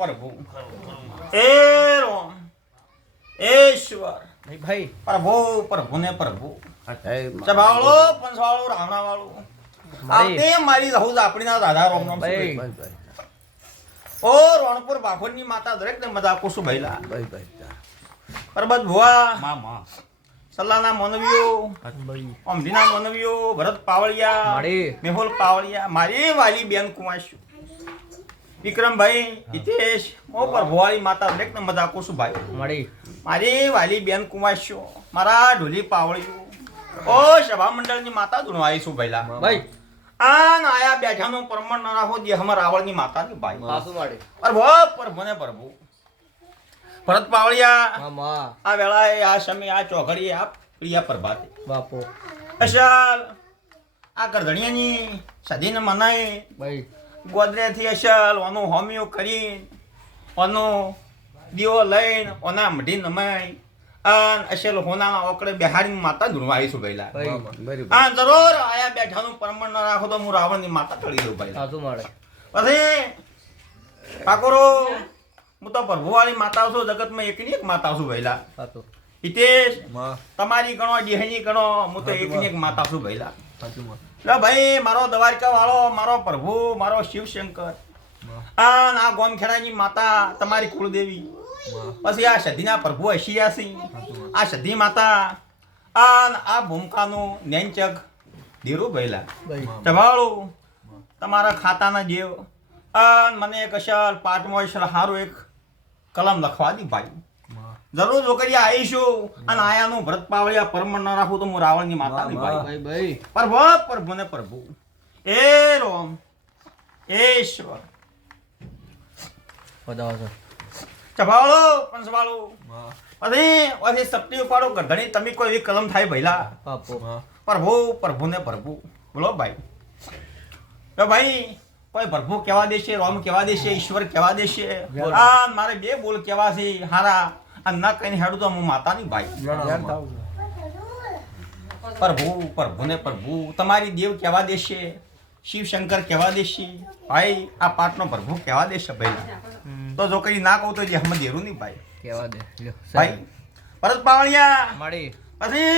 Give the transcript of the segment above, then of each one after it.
પ્રભુ એ રોમ ઈશ્વર ભાઈ પ્રભુ પ્રભુ ને પ્રભુ જય ચબાવળો પંચવાળો રાવણા વાળો આવતે મારી રહું આપણીના રાધા રોમ નામ ભાઈ ઓ રણપુર બાખોરની માતા દરેક ને મજા કુસુ ભૈલા ભાઈ પરબત ભુવા માં સલ્લાના મનવીઓ અમધીના મનવીઓ ભરત પાવળિયા મારી મેહુલ પાવળિયા મારી વાલી બેન કુમાશું વિક્રમભાઈ હિતેશ ઓ પર ભુવાળી માતા દરેક ને મજા કુસુ ભાઈ મારી મારી વાલી બેન કુમાશું મારા ઢોલી પાવળિયો ઓ સભા મંડળની માતા દુણવાઈશું ભૈલા ભાઈ આ આયા બેઠાનો પરમણ ન રાખો જે હમાર રાવળની માતાની ભાઈ સાસુ માડી પ્રભુ ને પ્રભુ ભરત પાવળિયા મામા આ વેળાએ આ સમય આ ચોઘડીએ આ પ્રિયા પ્રભાતે બાપો અશલ આ ગરધણિયાની સદીને મનાય ભાઈ ગોદરેથી અશલ ઓનું હોમિયો કરી ઓનો દીવો લઈને ઓના મઢી નમાય અને અશલ હોનાના ઓકડે બિહારી માતા ધૂણવાઈશું ભઈલા ભાઈ હા જરૂર આયા બેઠાનું પરમણ ન રાખો તો હું રાવણની માતા તળી દઉં ભાઈ સાસુ માડે પછી ઠાકોરો હું તો પ્રભુવાળી માતા છું જગતમાં એકની એક માતા છું ભઈલા સાસુ હિતેશ તમારી ગણો દેહની ગણો હું તો એકની એક માતા છું ભઈલા લો ભાઈ મારો દ્વારકા વાળો મારો પ્રભુ મારો શિવશંકર આ ગોમખેડાની માતા તમારી કુળદેવી પછી આ સધીના પ્રભુ હશિયાસી આ સધી માતા આ ભૂમકાનું નેંચક ધીરુ ભઈલા ભાઈ ચભાળું તમારા ખાતાના જેવ મને એક અસર પાઠમાં સારું એક કલમ લખવા દી ભાઈ જરૂર છોકરી આવીશું અને આયાનું ભરત પાવળિયા પરમણ ન રાખું તો હું રાવણની માતાની ભાઈ ભાઈ પ્રભુ પ્રભુ ને પ્રભુ એ રોમ ઈશ્વર બતાવો ચભાળો પંચવાળો પછી સપટી ઉપાડો ગરધણી તમે કોઈ એવી કલમ થાય ભઈલા બાપો પ્રભુ પ્રભુ ને પ્રભુ બોલો ભાઈ તો ભાઈ કોઈ પ્રભુ કેવા દેશે રામ કેવા દેશે ઈશ્વર કેવા દેશે આ મારે બે બોલ કેવા છે હારા આ ના કઈને હેડું તો હું માતાની ભાઈ પ્રભુ પ્રભુ ને પ્રભુ તમારી દેવ કેવા દેશે શિવશંકર કેવા દેશે ભાઈ આ પાટનો પ્રભુ કેવા દેશે ભાઈ તો જો કઈ ના કહું તો જે હમ દેરું નહીં ભાઈ કેવા દે લ્યો ભાઈ ભરત પાવળિયા માડી પછી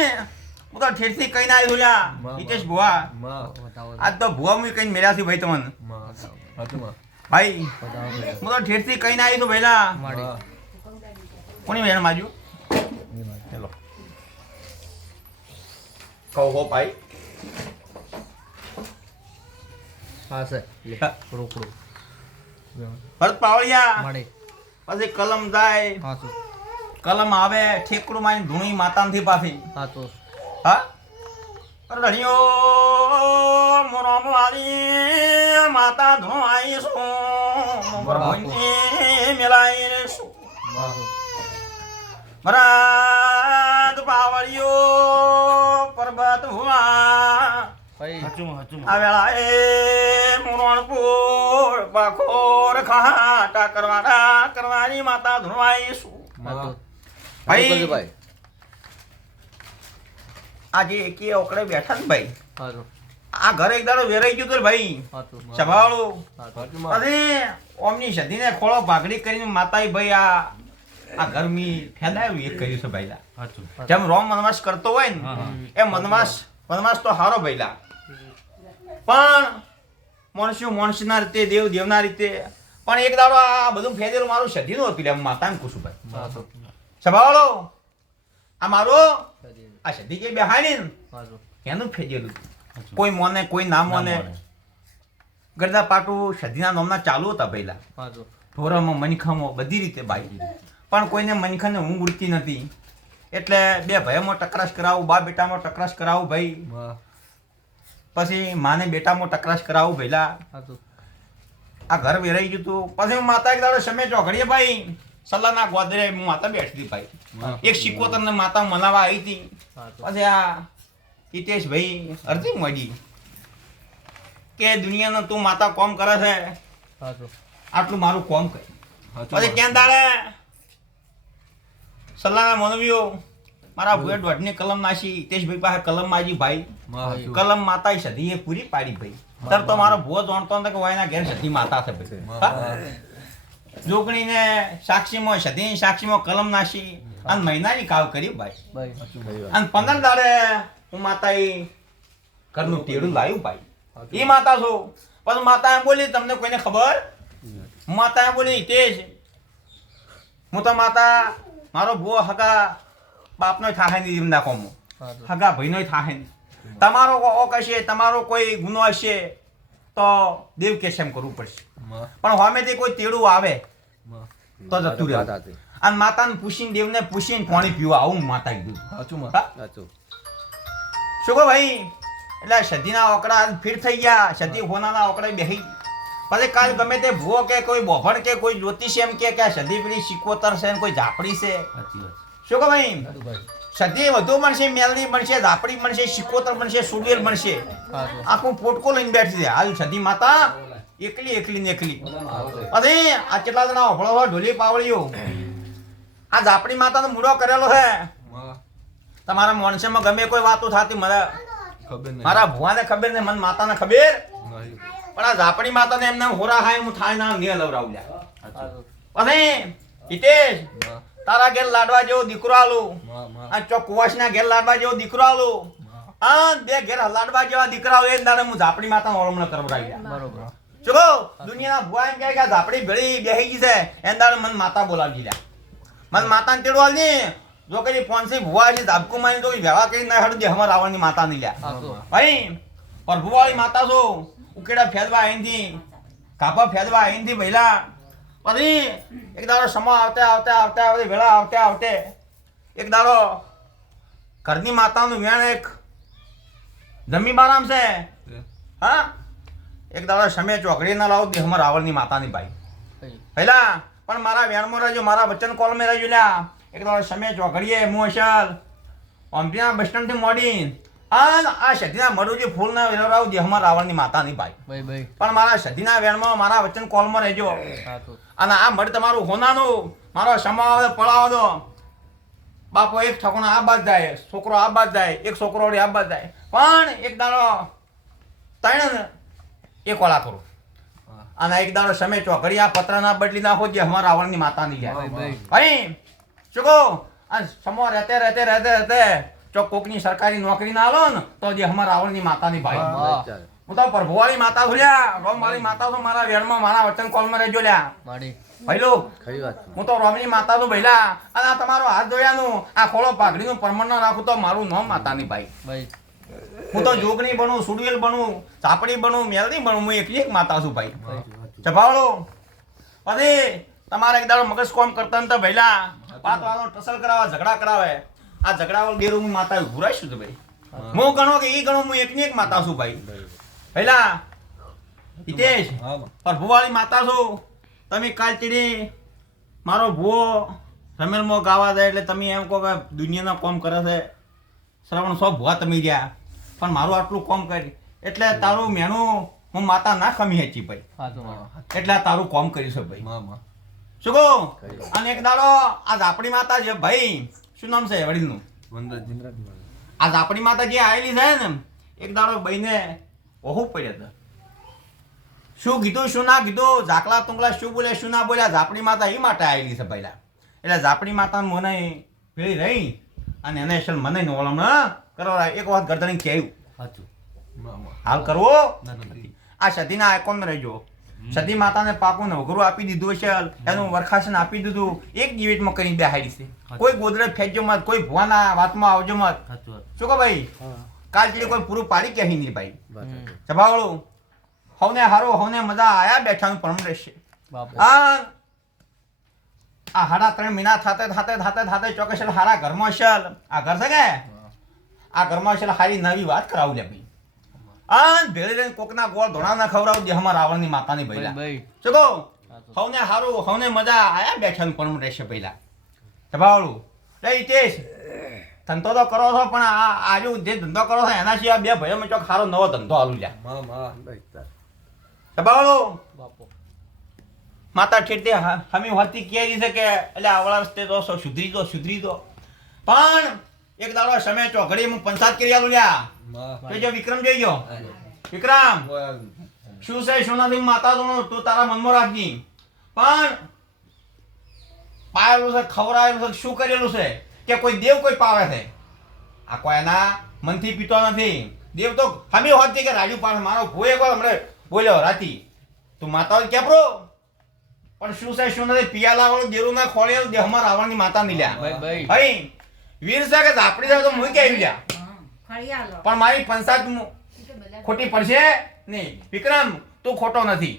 હું તો ઠેરથી કઈ ના આવ્યું લ્યા હિતેશ ભુવા બતાવો આજ તો ભુવા હું કઈ મેળ્યા છે ભાઈ તમને ભાઈ હું તો ઠેરથી કઈ ના આવ્યું ભઈલા માડી કોની મેળ માજુ હેલો કહો હો ભાઈ હા સર લે રોકડો ભરત પાવળિયા માડી પછી કલમ જાય સાસુ કલમ આવે ઠેકડું માં ધૂણી માતાથી પાછી સાચો હા રણિયો મોરમ વાળી માતા ધોઈ શું પ્રભુને મેલાઈ રે શું બાપો ભરત પાવળિયો પર્વત હુઆ ભાઈ આ વેળા એ મુરણપુર બખોર ખાટા કરવાની માતા ધોઈ શું સાચો ભાઈ ભાઈ આજે એકી ઓકડે બેઠા ને ભાઈ સાચો આ ઘર એક દાડો વેરાઈ ગયું તો ભાઈ સાચો સભાળું સાચો અરે ઓમની સધીને ખોળો ભાગડી કરીને માતાએ ભાઈ આ ગરમી ફેદાયું એ કર્યું છે ભાઈલા જેમ રોમ વનવાસ કરતો હોય ને એમ વનવાસ તો હારો ભાઈલા પણ મનુષ્યના રીતે દેવ દેવના રીતે પણ એક દાડો આ બધું ફેદેલું મારું સધીનું હતું એટલે માતાને પૂછું ભાઈ સભાળો આ મારો આ સધી જે બેહાડી ને સાચો એનું ફેદેલું કોઈ મોને કોઈ ના મોને ગરદા પાટું સધીના નામના ચાલુ હતા પહેલા સાચો ઢોરામાં મનખામાં બધી રીતે બાઈ પણ કોઈને મનખાને ઊંઘ ઉડતી નથી એટલે બે ભાઈઓમાં ટકરાશ કરાવું બા બેટામાં ટકરાશ કરાવું ભાઈ પછી માને બેટામાં ટકરાશ કરાવું ભઈલા સાચો આ ઘર વેરાઈ ગયું હતું પછી હું માતા એક દાડો સમય ચોઘડીએ ભાઈ સલાના ગોદરે હું માતા બેઠી હતી ભાઈ એક શિકોતરને માતા મનાવા આવી હતી પછી આ હિતેશ ભાઈ અરજી મળી કે દુનિયાનો તું માતા કોમ કરે છે સાચો આટલું મારું કોમ કરે પછી ક્યાં દાડે સલાહના મનવીઓ મારા ભૂએ દોઢની કલમ નાસી હિતેશભાઈ પાસે કલમ માજી ભાઈ કલમ માતા સધી એ પૂરી પાડી ભાઈ તર તો મારો ભૂવો જાણતો હતો કે એના ઘેર સધી માતા છે ભાઈ જોગણીને સાક્ષીમાં સધી સાક્ષીમાં કલમ નાસી અને મહિનાની કાવ કરી ભાઈ ભાઈ અને 15 દાડે હું માતાએ ઘરનું તેડું લાવ્યું ભાઈ એ માતા છો પણ માતા એમ બોલી તમને કોઈને ખબર માતા એમ બોલી તે જ હું તો માતા મારો ભૂવો હગા બાપનો થાય નહીં એમ નાખો હગા ભાઈનો થાય નહીં તમારો ઓક હશે તમારો કોઈ ગુનો હશે તો દેવ કેસ એમ કરવું પડશે પણ સામેથી કોઈ તેડું આવે તો જતું રહે અને માતાને પૂછીને દેવને પૂછીને પાણી પીવા આવું માતા કીધું હા? શું કહો ભાઈ એટલે સધીના ઓકડા ફીટ થઈ ગયા સધી હોનાના ઓકડા બેસી પછી કાલ ગમે તે ભૂવો કે કોઈ બોભણ કે કોઈ જ્યોતિષ એમ કે આ સધી પેલી સિકોતર છે ને કોઈ ઝાપડી છે શું કહો ભાઈ સધી વધુ બનશે મેલની બનશે ઝાપડી બનશે સિકોતર બનશે સુડેલ બનશે આખું પોટકો લઈને બેઠી છે હાલ સધી માતા એકલી ને એકલી અરે આ કેટલા જણા ઓફળો ઢોલી પાવળીઓ આ ઝાપડી માતાનો મૂળો કરેલો છે તમારા મોનસેમાં ગમે કોઈ વાતો થતી મને મારા ભુવાને ખબર ને મને માતાને ખબર પણ આ ઝાપડી માતાને એમને હોરા હાય હું થાય ના ને લવરાવલ્યા અને હિતેશ તારા ઘેર લાડવા જેવો દીકરો આલું આ ચોક કુવાસના ઘેર લાડવા જેવો દીકરો આલું આ બે ઘેર લાડવા જેવા દીકરા આવે એ દાડે હું ઝાપડી માતાનો ઓળમણો કરવડાવ્યા બરોબર ચલો દુનિયાના ભુવા એમ કહે કે આ ઝાપડી ભેળી બેહી ગઈ છે એ દાડે મને માતા બોલાવી લ્યા મને માતાને તેડવા ની જો કઈ ફોનસી ભુવા છે ધાબકુ મારી તો વ્યવહાર કરી ના હડ દે હમર આવવાની માતા ની લ્યા ભાઈ પ્રભુવાળી માતા છો ઉકેડા ફેદવા અહીંથી કાપા ફેદવા અહીંથી પહેલા પછી એક દાડો સમા આવતે વેળા આવતે એક દાડો ઘરની માતાનું વેણ એક જમી બારામ છે હા એક દાડો સમય ચોકડી ના લાવો હમર આવળની માતાની ભાઈ પહેલા પણ મારા વેણમાં રહેજો મારા વચન કોલમાં રહેજો લ્યા એક દાડો સમય ચોકડીએ મોશલ ઓમ્પિયા બસ સ્ટેન્ડ થી મોડી અને આ સધીના મરુજી ફૂલ ના વેરાવ દેહમાં રાવણની માતાની ભાઈ પણ મારા સધીના વેણમાં મારા વચન કોલમાં રહેજો અને આ મળ તમારું હોનાનું મારો સમાવ પડાવો દો બાપો એક ઠકોણો આ બાદ જાય છોકરો આ બાદ જાય એક છોકરો આ બાદ જાય પણ એક દાડો ત્રણ એક ઓલા કરું અને એક દાડો સમય ચોકડી આ પત્ર ના બદલી નાખો જે અમારા રાવણની માતાની લ્યા ભાઈ શું કહો આ સમો રહેતે જો કોકની સરકારી નોકરી ના આલો ને તો જે અમારા રાવણની માતાની ભાઈ હું તો પ્રભુવાળી માતા છું લ્યા રોમવાળી માતા છું મારા વેણમાં મારા વચન કોલમાં રહેજો લ્યા ભાઈ લોક હું તો રોમની માતા છું ભઈલા અને આ તમારો હાથ ધોયાનું આ ખોળો પાઘડીનું પરમણ ના રાખું તો મારું નામ માતાની ભાઈ હું તો જોગણી બનું સુડવેલ બનું ચાપડી બનું મેલની બનું હું એકલી એક માતા છું ભાઈ ચભાવડો પછી તમારે એક દાડો મગજ કોમ કરતા ને તો ભઈલા પાતવાનો ટસલ કરાવે ઝઘડા કરાવે આ ઝઘડાવાળો ડેરો હું માતા ઘુરાઈશું તો ભાઈ હું ગણો કે ઈ ગણો હું એકની એક માતા છું ભાઈ પહેલા હિતેશ પ્રભુવાળી માતા છું તમે કાલ ચીડી મારો ભૂવો રમેલમાં ગાવા જાય એટલે તમે એમ કહો કે દુનિયાના કોમ કરે છે શ્રવણ સો ભૂવા તમે રહ્યા પણ મારું આટલું કોમ કરી એટલે તારું મેણું હું માતા ના ખમી હેચી ભાઈ એટલે આ તારું કોમ કરીશું ભાઈ શું કહો અને એક દાડો આ ઝાપડી માતા છે ભાઈ શું નામ છે વડીલનું આ ઝાપડી માતા જે આવેલી છે ને એક દાડો ભાઈને ઓહું પડ્યા હતા શું કીધું શું ના કીધું ઝાકલા તુંગલા શું બોલ્યા શું ના બોલ્યા ઝાપડી માતા એ માટે આવેલી છે પહેલા એટલે ઝાપડી માતા મને પેલી રહી અને એને અસલ મને ઓળમ કરવા એક વાત ગરદણી કહ્યું હાલ કરવો આ સતીના આઈકોન રહેજો સતી માતાને પાકું નવઘરું આપી દીધું છે એનું વરખાસન આપી દીધું એક દિવસમાં કરીને બેહાડી છે કોઈ ગોદરેજ ફેંકજો મત કોઈ ભુવાના વાતમાં આવજો મત શું કહો ભાઈ કાલ જેવી કોઈ પૂરું પાડી કહી નહીં ભાઈ સભાવાળું હવને હારો હવને મજા આયા બેઠાનું પરમ રહેશે આ હાડા 3 મહિના થાતે ચોક્કસ હારા ઘરમાં છે આ ઘર છે કે આ ઘરમાં છે હારી નવી વાત કરાવું લે ભાઈ આ ભેળી લઈને કોકના ગોળ ધોણા ના ખવડાવું દે અમારા રાવણની માતાની ભાઈ ચકો હવને હારું હવને મજા આયા બેઠાનું પરમ રહેશે પહેલા સભાવાળું લે હિતેશ ધંધો તો કરો છો પણ આજુ જે ધંધો કરો છો એના સિવાય બે ભાઈઓમાં ચોક સારો નવો ધંધો આલું લ્યા સભાવાળું માતા ઠેઠે હમી હોતી કહે છે કે એટલે આવડા રસ્તે તો સુધરી દો પણ એક દાડો સમય ચોઘડી હું પંચાયત કરી આલું લ્યા જોઈજો વિક્રમ જોઈજો વિક્રમ શું છે શું નથી માતા તું તારા મનમાં રાખજી પણ પાયેલું છે ખવડાવેલું છે શું કરેલું છે કે કોઈ દેવ કોઈ પાવે છે આ કોઈ એના મનથી પીતો નથી દેવ તો હમી હોત કે રાજુ પાસે મારો ભોય એકવાર હમણાં બોલ્યો રાતી તું માતા કેપરો પણ શું છે શું નથી પિયાલા વાળું દેરું ના ખોળેલું દેહમાં રાવણની માતા નીલ્યા ભાઈ હઈ વીર છે કે ઝાપડી જાય તો મુઈ કે આવી લ્યા પણ મારી પંચાયત ખોટી પડશે નહીં વિક્રમ તું ખોટો નથી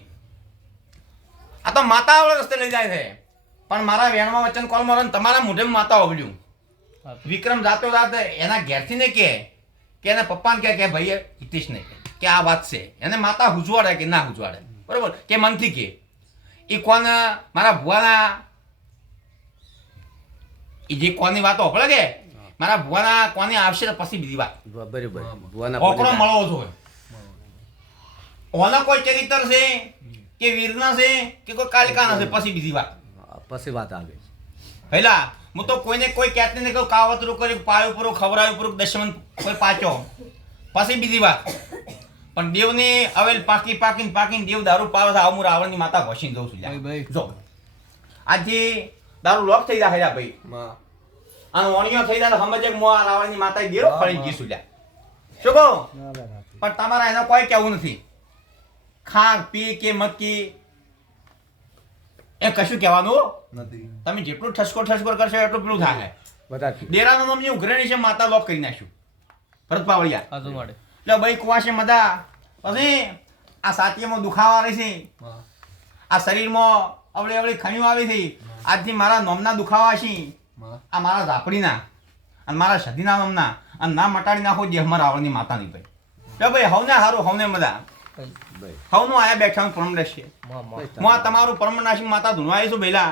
આ તો માતા વાળો રસ્તે લઈ જાય છે પણ મારા વેણમાં વચન કોલ મારો તમારા મોઢે માતા ઓવડ્યું વિક્રમ જાતો જાત એના ઘેરથી ને કે એના પપ્પાને કે ભાઈ હિતેશ ને કે આ વાત છે એને માતા હુજવાડે કે ના હુજવાડે બરોબર કે મનથી કે એ કોણ મારા ભુવાના એ જે કોની વાત ઓપડે કે મારા ભુવાના કોની આવશે તો પછી બીજી વાત બરાબર ઓકડો મળવો જોઈએ ઓના કોઈ ચરિત્ર છે કે વીરના છે કે કોઈ કાલિકાના છે પછી બીજી વાત પછી વાત આવે પહેલા હું તો કોઈને કોઈ કહેતી નહીં કહું કાવતરું કર્યું પાયું પૂરું ખવડાવ્યું પૂરું દશમન કોઈ પાચ્યો પછી બીજી વાત પણ દેવની અવેલ પાકીને દેવ દારૂ પાવે છે આવું હું રાવણની માતા ઘસીને જઉં છું ભાઈ. જો આજે દારૂ લોક થઈ જાય ભાઈ અને ઓણિયો થઈ જાય સમજે કે હું આ રાવણની માતા દેવ ફળી જઈશું લ્યા શું કહું પણ તમારા એનો કોઈ કહેવું નથી ખા પી કે મકી એ કશું કહેવાનું નથી તમે જેટલું ઠસકો કરશો એટલું પેલું થાય વધારે ડેરાનું નામ જે ઉઘરાણી છે માતા લોક કરી નાખ્યું ભરત પાવળિયા હાચું માડે એટલે ભાઈ કુવાશે મદા પછી આ સાતીમાં દુખાવા આવે છે આ શરીરમાં અવળી ખણીઓ આવી છે આજથી મારા નોમના દુખાવા છે આ મારા ઝાપડીના અને મારા સધીના નોમના અને ના મટાડી નાખો દેહમાં રાવણની માતાની ભાઈ એટલે ભાઈ હવને હારું હવને મદા હવનું આયા બેઠાનું પરમડેશ છે હું આ તમારું પરમનાશી માતા ધૂણવાઈ છું ભઈલા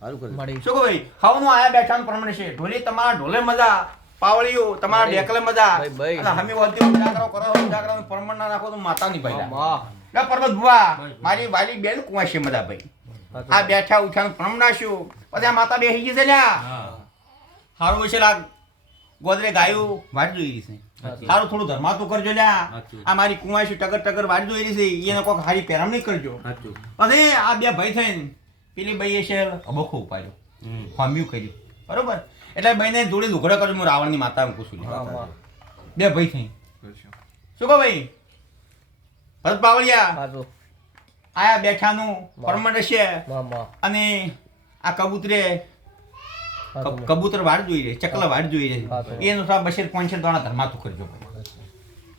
સારું કર્યું મળી શું કહો ભાઈ હવનું આયા બેઠાનું પરમડેશ છે ઢોલી તમારા ઢોલે મજા પાવળીઓ તમારા ડેકલે મજા ભાઈ. અને હમી વધતી ઉજાગરો પરમણ ના રાખો તો માતાની ભાઈ વાહ લે પર્વત ભુવા મારી વાલી બેન કુંવાશી મજા ભાઈ આ બેઠા ઉઠાનું પરમનાશ્યું પછી આ માતા બેસી ગઈ છે લ્યા હારું વિશે લાગ ગોદરે ગાયું વાટ જોઈ રહી છે સારું થોડું ધર્માતું કરજો લ્યા આ મારી કુંવાશી ટગર વાટ જોઈ રહી છે એને કોઈક હારી પહેરામણી કરજો પછી આ બે ભાઈ થઈને પેલી ભાઈએ છે અબખો ઉપાડ્યો ફામ્યું કર્યું બરોબર એટલે ભાઈને જોડે લુગડો કરજો હું રાવણની માતા મૂકું છું બે ભાઈ થઈ શું કહો ભાઈ ભરત પાવળિયા હાચું આયા બેઠાનું પરમંડ છે મામા અને આ કબૂતરે હાચું કબૂતર વાડ જોઈ રહે ચકલા વાડ જોઈ રહે એનું સાહેબ બશેર 500 દાણા ધર્માતું કરજો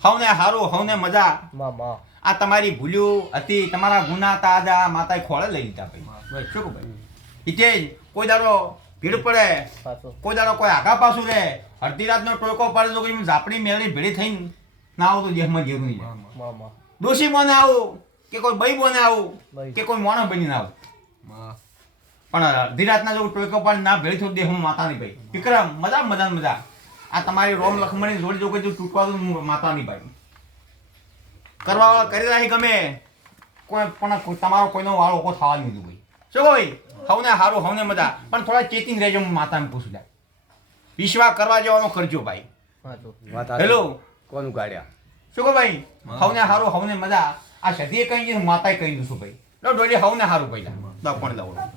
હવને હારું હવને મજા મામા આ તમારી ભૂલ્યું હતી તમારા ગુના તાજા માતાએ ખોળે લઈ લીધા ભાઈ શું કહું ભાઈ ઈતે જ કોઈ દાડો ભીડ પડે હાચું કોઈ દાડો કોઈ આગા પાછું રહે અડધી રાતનો ટોકો પડે તો કોઈ ઝાપડી મેળવી ભેળી થઈને ના આવું તો દેહમાં જેવું નહીં જાય મામા ડોશી બોને આવું કે કોઈ બઈ બોને આવું બઈ. કે કોઈ મોણો બનીને આવું પણ અડધી રાતના જો ટોકો પાડી ના ભેળી થયું દેહમાં માતાની ભાઈ વિક્રમ મજા આ તમારી રોમ લખમણી જોડી જો કોઈ તૂટવા દો માતાની ભાઈ કરવા વાળા કરી રાખી ગમે કોઈ પણ તમારો કોઈનો વાળો ઓકો થવા નહીં દીધું ભાઈ શું કહો ભાઈ હવને હારું હવને મજા પણ થોડા ચેતીને રહેજો હું માતાને પૂછું લે વિશ્વાસ કરવા જવાનો કરજો ભાઈ હાચું વાત હેલો કોનું કાઢ્યા શું કહો ભાઈ હવને હારું હવને મજા આ સધીએ કહી દીધું માતાએ કહી દીધું ભાઈ લો ડોલી હવને હારું પહેલા દા પણ લાવો